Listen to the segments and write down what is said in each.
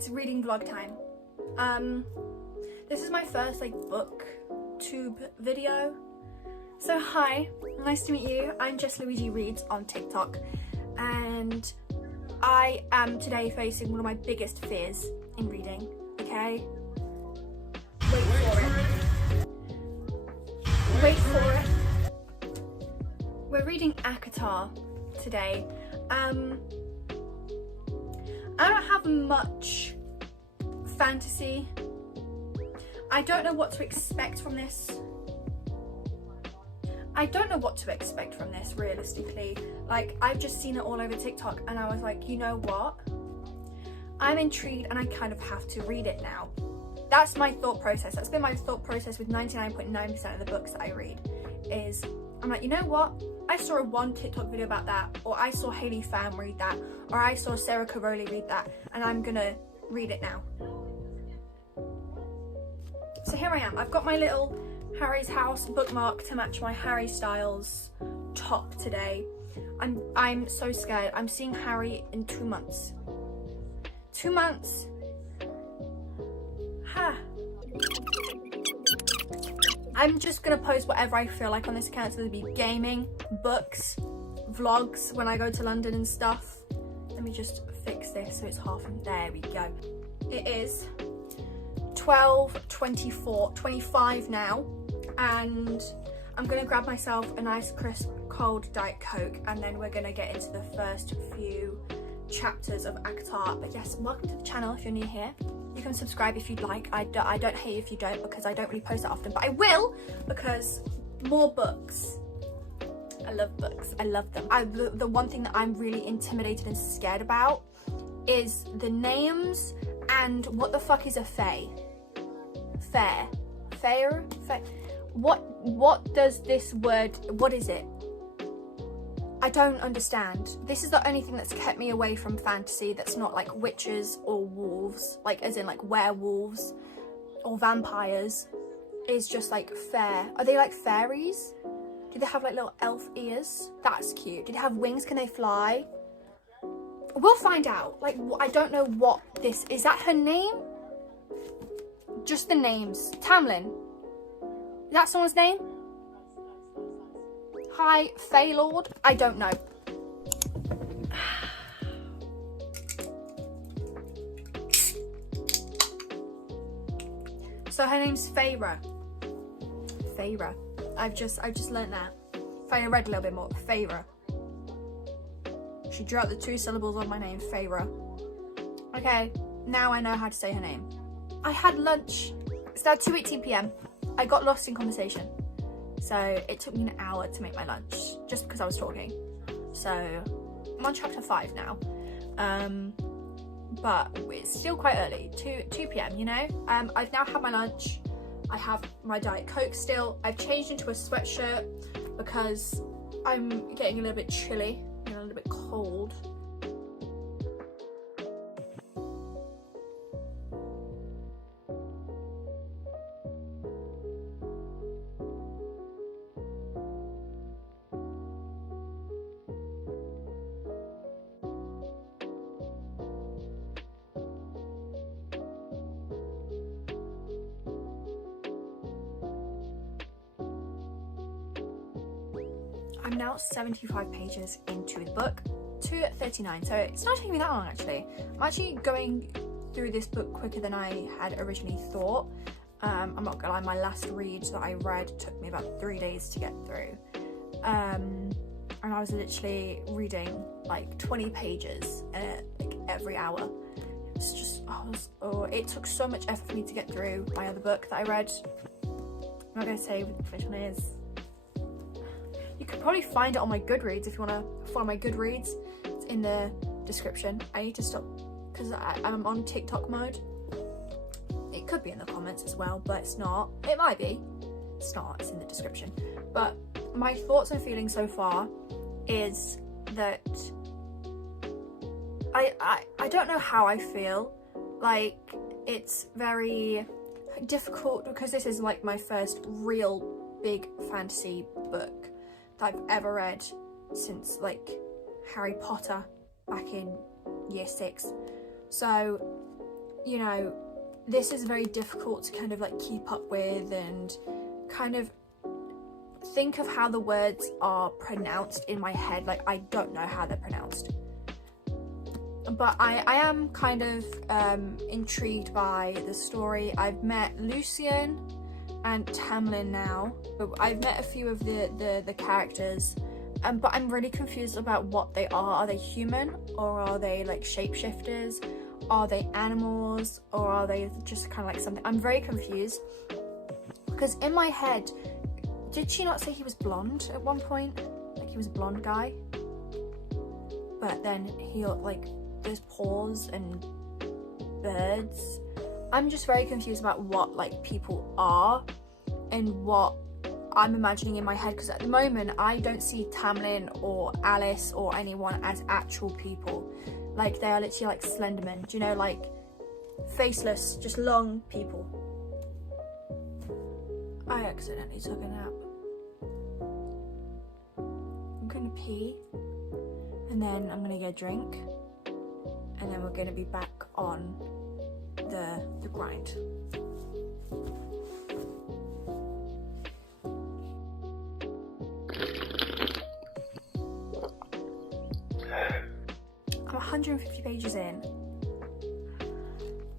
it's reading vlog time. This is my first like booktube video. So hi, nice to meet you. I'm jessluigireads on TikTok, and I am today facing one of my biggest fears in reading. Okay, wait for it. Wait for it. We're reading ACOTAR today. I don't have much fantasy. I don't know what to expect from this. Realistically. Like, I've just seen it all over TikTok and I was like, you know what? I'm intrigued and I kind of have to read it now. That's my thought process. That's been my thought process with 99.9% of the books that I read. Is I'm like, you know what? I saw one TikTok video about that, or I saw Hayley Pham read that, or I saw Sarah Caroli read that, and I'm gonna read it now. So here I am. I've got my little Harry's house bookmark to match my Harry Styles top today. I'm so scared. I'm seeing Harry in 2 months. 2 months. Ha. I'm just gonna post whatever I feel like on this account. So there'll be gaming, books, vlogs when I go to London and stuff. Let me just fix this so it's half, and there we go. It is 12:25 now, and I'm gonna grab myself a nice crisp cold Diet Coke, and then we're gonna get into the first few chapters of ACOTAR. But yes, welcome to the channel if you're new here. You can subscribe if you'd like. I don't hate if you don't, because I don't really post that often, but I will, because more books. I love books. I love them. The one thing that I'm really intimidated and scared about is the names and what the fuck is a fae? Fair? What does this word, what is it? I don't understand. This is the only thing that's kept me away from fantasy that's not like witches or wolves, like as in like werewolves or vampires, is just like fair. Are they like fairies? Do they have like little elf ears? That's cute. Do they have wings? Can they fly? We'll find out. Like, I don't know what this is. That her name? Just the names. Tamlin. Is that someone's name? Hi, Faylord. I don't know. So her name's Feyre. Feyre. I've just learnt that. If I read a little bit more, Feyre. She drew out the 2 syllables of my name, Feyre. Okay, now I know how to say her name. I had lunch. It's now 2:18 p.m. I got lost in conversation. So it took me an hour to make my lunch, just because I was talking. So I'm on chapter 5 now. But it's still quite early, 2 p.m, you know? I've now had my lunch. I have my Diet Coke still. I've changed into a sweatshirt because I'm getting a little bit chilly and a little bit cold. I'm now 75 pages into the book, to 39, so it's not taking me that long actually. I'm actually going through this book quicker than I had originally thought. I'm not gonna lie, my last read that I read took me about 3 days to get through. And I was literally reading like 20 pages like every hour. It's just, it took so much effort for me to get through my other book that I read. I'm not gonna say which one it is. You could probably find it on my Goodreads if you want to follow my Goodreads. It's in the description. I need to stop because I'm on TikTok mode. It could be in the comments as well, but it's not. It might be. It's not. It's in the description. But my thoughts and feelings so far is that I don't know how I feel. Like, it's very difficult because this is like my first real big fantasy book that I've ever read since like Harry Potter back in year 6. So you know, this is very difficult to kind of like keep up with and kind of think of how the words are pronounced in my head. Like, I don't know how they're pronounced. But I am kind of intrigued by the story. I've met Lucian and Tamlin now. I've met a few of the characters, but I'm really confused about what they are. Are they human, or are they like shapeshifters? Are they animals, or are they just kind of like something? I'm very confused, because in my head, did she not say he was blonde at one point? Like, he was a blonde guy, but then he like, there's paws and birds. I'm just very confused about what like people are and what I'm imagining in my head, because at the moment I don't see Tamlin or Alice or anyone as actual people. Like, they are literally like Slenderman, do you know, like faceless, just long people. I accidentally took a nap. I'm gonna pee, and then I'm gonna get a drink, and then we're gonna be back on the grind. I'm 150 pages in.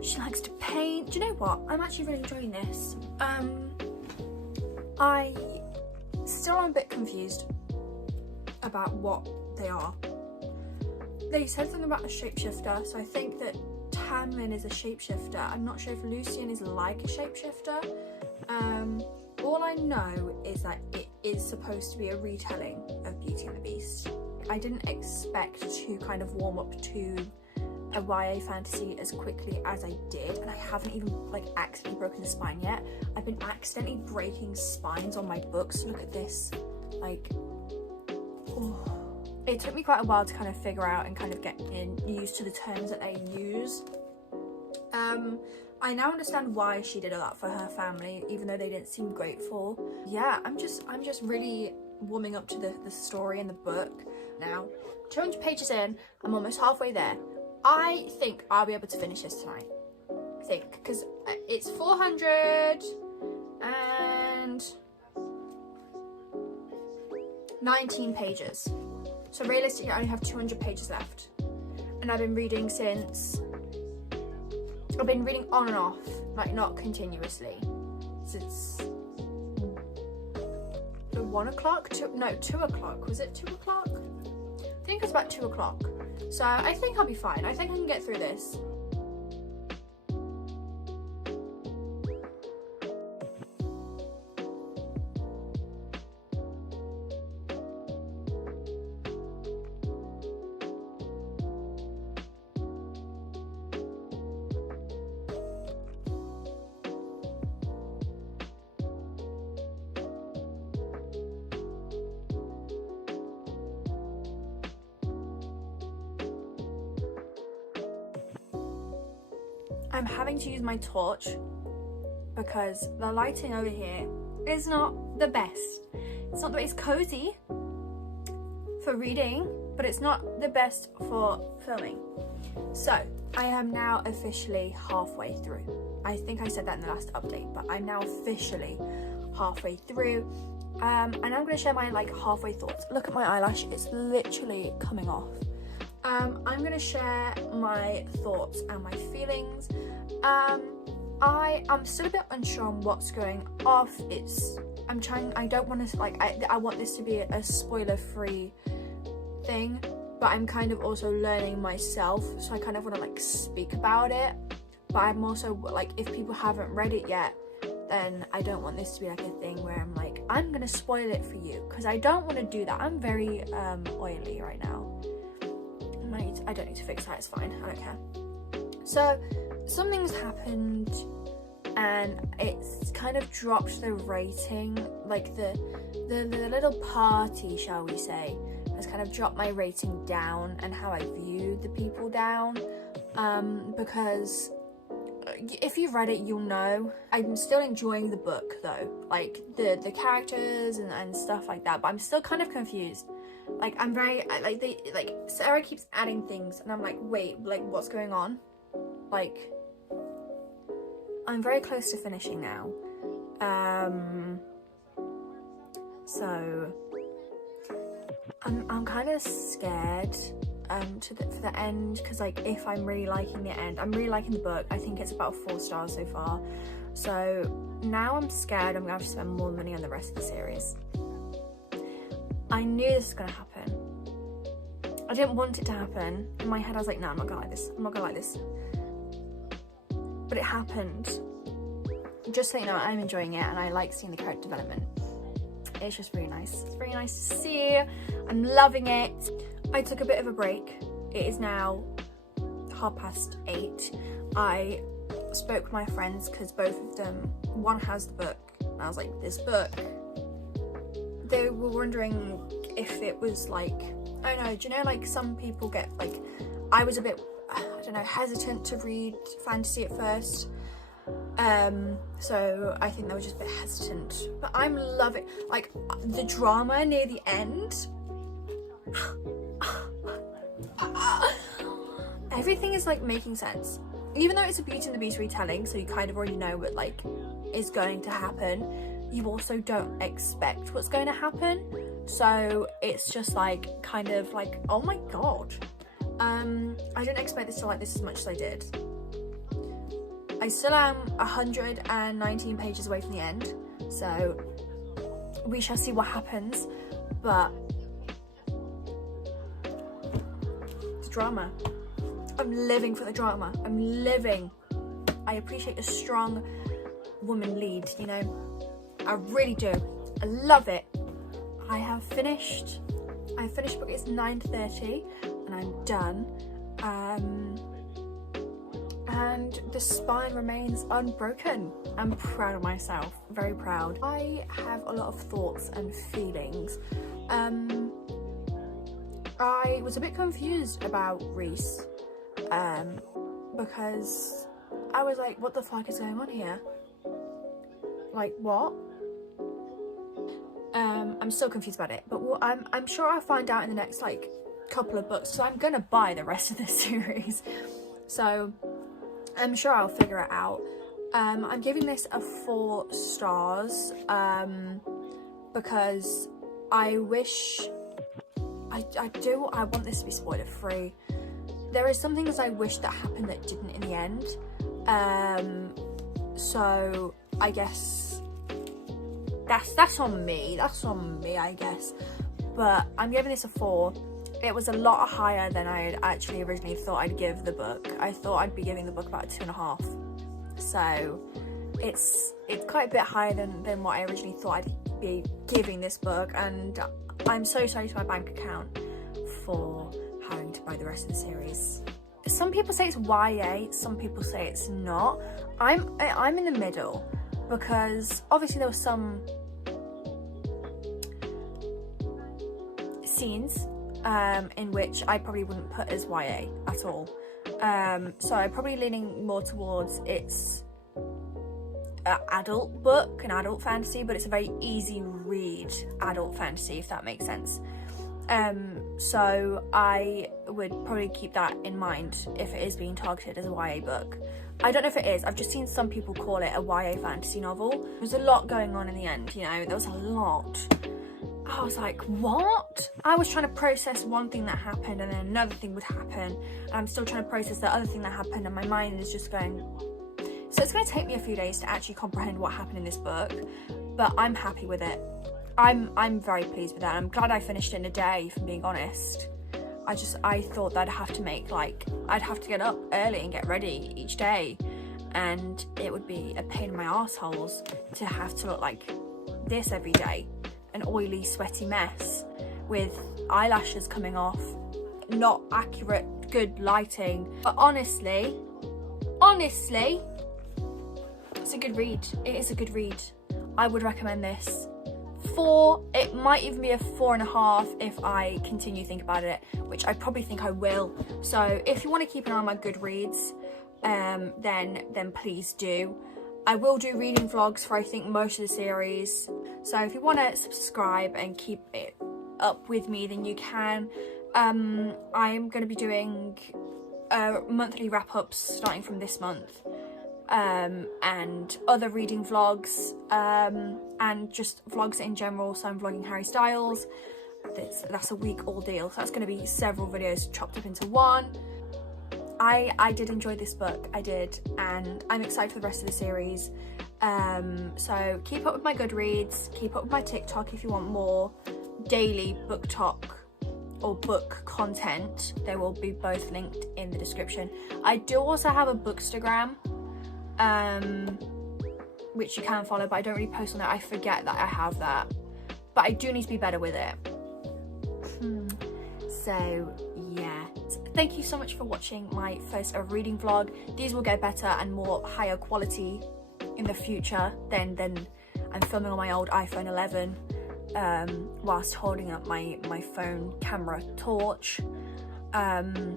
She likes to paint. Do you know what? I'm actually really enjoying this. I still am a bit confused about what they are. They said something about a shapeshifter, so I think that Tamlin is a shapeshifter. I'm not sure if Lucian is like a shapeshifter. All I know is that it is supposed to be a retelling of Beauty and the Beast. I didn't expect to kind of warm up to a YA fantasy as quickly as I did, and I haven't even like accidentally broken a spine yet. I've been accidentally breaking spines on my books. Look at this, like, oh. It took me quite a while to kind of figure out and kind of get used to the terms that they use. I now understand why she did all that for her family, even though they didn't seem grateful. Yeah, I'm just really warming up to the story in the book now. 200 pages in, I'm almost halfway there. I think I'll be able to finish this tonight. I think, because it's 419 pages. So realistically, I only have 200 pages left. And I've been reading I've been reading on and off, like not continuously, since 1 o'clock? 2 o'clock. Was it 2 o'clock? I think it was about 2 o'clock. So I think I'll be fine. I think I can get through this. I'm having to use my torch because the lighting over here is not the best. It's not the best. It's cozy for reading, but it's not the best for filming. So I am now officially halfway through. I think I said that in the last update, but I'm now officially halfway through. And I'm going to share my like halfway thoughts. Look at my eyelash, it's literally coming off. I'm going to share my thoughts and my feelings. I'm still a bit unsure on what's going off. I don't want to, like, I want this to be a spoiler-free thing, but I'm kind of also learning myself, so I kind of want to, like, speak about it. But I'm also, like, if people haven't read it yet, then I don't want this to be, like, a thing where I'm like, I'm going to spoil it for you, because I don't want to do that. I'm very, oily right now. I don't need to fix that, it's fine, I don't care. So, something's happened, and it's kind of dropped the rating, like the little party, shall we say, has kind of dropped my rating down and how I view the people down, because if you've read it, you'll know. I'm still enjoying the book though, like the characters and stuff like that, but I'm still kind of confused. Like, I'm very, like, Sarah keeps adding things, and I'm like, wait, like, what's going on? Like, I'm very close to finishing now. So I'm kind of scared for the end, because like if I'm really liking the end, I'm really liking the book. I think it's about 4 stars so far. So now I'm scared I'm gonna have to spend more money on the rest of the series. I knew this was gonna happen. I didn't want it to happen. In my head I was like, no, I'm not gonna like this. I'm not gonna like this. But it happened. Just so you know, I'm enjoying it and I like seeing the character development. It's just really nice. It's very nice to see. I'm loving it. I took a bit of a break. It is now 8:30. I spoke with my friends because both of them, one has the book, and I was like, this book. They were wondering if it was like, I don't know, do you know, like some people get like, I was a bit, I don't know, hesitant to read fantasy at first. So I think they were just a bit hesitant, but I'm loving, like, the drama near the end. Everything is like making sense, even though it's a Beauty and the Beast retelling, so you kind of already know what like is going to happen. You also don't expect what's going to happen, so it's just like kind of like, oh my god. I didn't expect this to like this as much as I did. I still am 119 pages away from the end, so we shall see what happens. But the drama, I'm living for the drama. I'm living. I appreciate a strong woman lead, you know, I really do. I love it. I have finished book. It's 9:30 and I'm done. And the spine remains unbroken. I'm proud of myself, very proud. I have a lot of thoughts and feelings. I was a bit confused about Reese, because I was like, what the fuck is going on here? Like, what? I'm still confused about it, but I'm sure I'll find out in the next like couple of books, so I'm gonna buy the rest of this series, so I'm sure I'll figure it out. I'm giving this a 4 stars, because I wish, I want this to be spoiler free. There is some things I wish that happened that didn't in the end, so I guess that's on me, I guess, but I'm giving this a 4. It was a lot higher than I had actually originally thought I'd give the book. I thought I'd be giving the book about a 2.5. So it's quite a bit higher than what I originally thought I'd be giving this book, and I'm so sorry to my bank account for having to buy the rest of the series. Some people say it's YA, some people say it's not. I'm in the middle, because obviously there were some scenes in which I probably wouldn't put as YA at all. So I'm probably leaning more towards it's an adult book, an adult fantasy, but it's a very easy read adult fantasy, if that makes sense. So I would probably keep that in mind if it is being targeted as a YA book. I don't know if it is, I've just seen some people call it a YA fantasy novel. There's a lot going on in the end, you know, there was a lot. I was like, what? I was trying to process one thing that happened and then another thing would happen, and I'm still trying to process the other thing that happened, and my mind is just going. So it's going to take me a few days to actually comprehend what happened in this book, but I'm happy with it. I'm very pleased with that. I'm glad I finished it in a day, if I'm being honest. I thought that I'd have to get up early and get ready each day, and it would be a pain in my arseholes to have to look like this every day. An oily, sweaty mess with eyelashes coming off, not accurate, good lighting. But honestly, it's a good read. It is a good read. I would recommend this. 4, it might even be a 4.5 if I continue to think about it, which I probably think I will. So if you want to keep an eye on my Goodreads, then please do. I will do reading vlogs for I think most of the series, so if you want to subscribe and keep it up with me, then you can. I'm going to be doing monthly wrap-ups starting from this month, and other reading vlogs, and just vlogs in general. So I'm vlogging Harry Styles. That's a week ordeal, so that's going to be several videos chopped up into one. I did enjoy this book, I did, and I'm excited for the rest of the series. So keep up with my Goodreads, keep up with my TikTok if you want more daily book talk or book content. They will be both linked in the description. I do also have a Bookstagram, which you can follow, but I don't really post on there. I forget that I have that, but I do need to be better with it. So yeah, thank you so much for watching my first reading vlog. These will get better and more higher quality in the future than I'm filming on my old iPhone 11 whilst holding up my phone camera torch in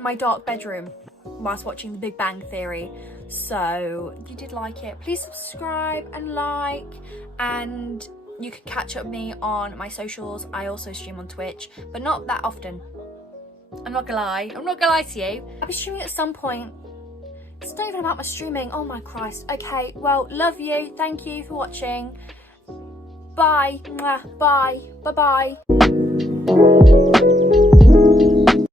my dark bedroom whilst watching The Big Bang Theory. So if you did like it, please subscribe and like, and you can catch up with me on my socials. I also stream on Twitch, but not that often. I'm not gonna lie to you. I'll be streaming at some point. It's not even about my streaming, oh my Christ. Okay, well, love you, thank you for watching. Bye, bye, bye-bye.